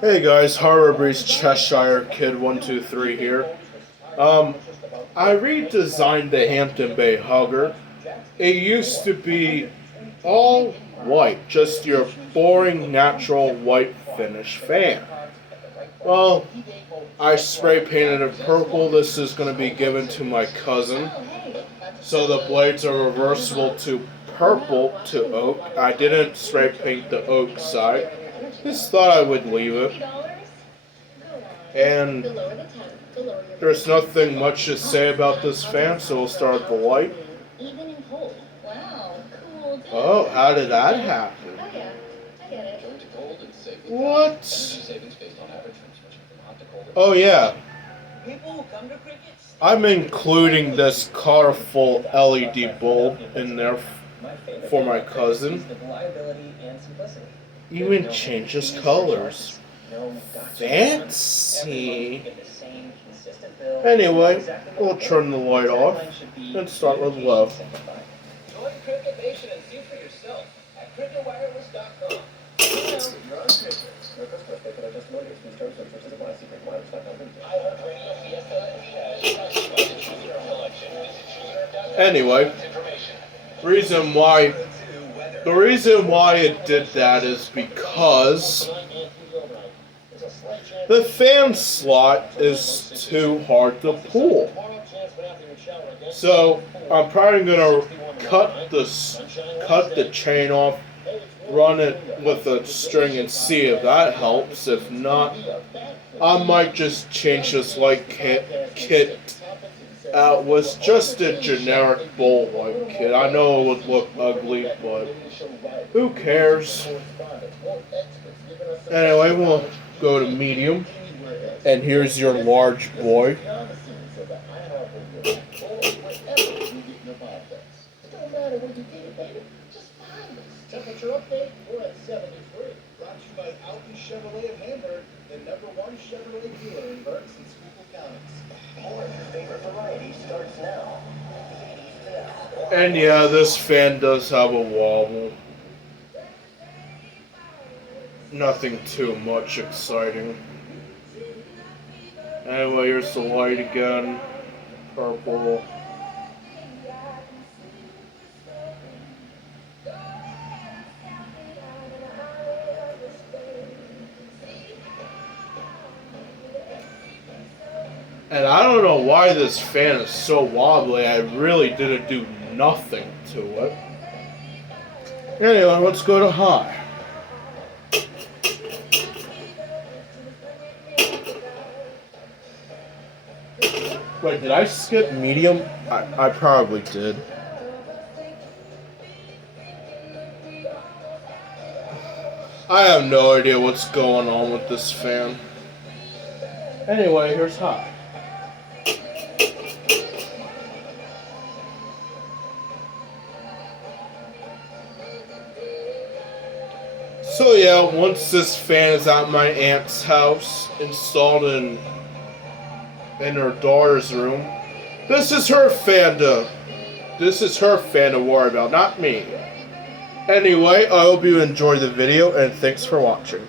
Hey guys, Horror Breeze Cheshire Kid 123 here. I redesigned the Hampton Bay Hugger. It used to be all white, just your boring natural white finish fan. Well, I spray painted it purple. This is going to be given to my cousin. So the blades are reversible to purple to oak. I didn't spray paint the oak side. Just thought I would leave it. And there's nothing much to say about this fan, so we'll start with the light. Oh, how did that happen? What? Oh yeah. I'm including this colorful LED bulb in there for my cousin. Even changes colors. Fancy. Anyway, we'll turn the light off and start with love. Join Cricket Nation and see for yourself at cricketwireless.com. You're on Cricket. Your customers pay for their testimonials. Please terms and switches apply. See cricketwireless.com. Anyway, the reason why it did that is because the fan slot is too hard to pull. So I'm probably gonna cut the chain off, run it with a string, and see if that helps. If not, I might just change this light kit out with just a generic bulb light kit. I know it would look ugly, but who cares? Anyway, we'll go to medium, and here's your large boy. Temperature update, we're at 73. Brought to you by Alton Chevrolet of Hamburg, the #1 Chevrolet dealer in Berks and Schuylkill counties. More of your favorite variety starts now. And yeah, this fan does have a wobble. Nothing too much exciting. Anyway, here's the light again. Purple. And I don't know why this fan is so wobbly. I really didn't do nothing to it. Anyway, let's go to high. Wait, did I skip medium? I probably did. I have no idea what's going on with this fan. Anyway, here's high. So yeah, once this fan is at my aunt's house, installed in her daughter's room, this is her fan to worry about, not me. Anyway, I hope you enjoyed the video, and thanks for watching.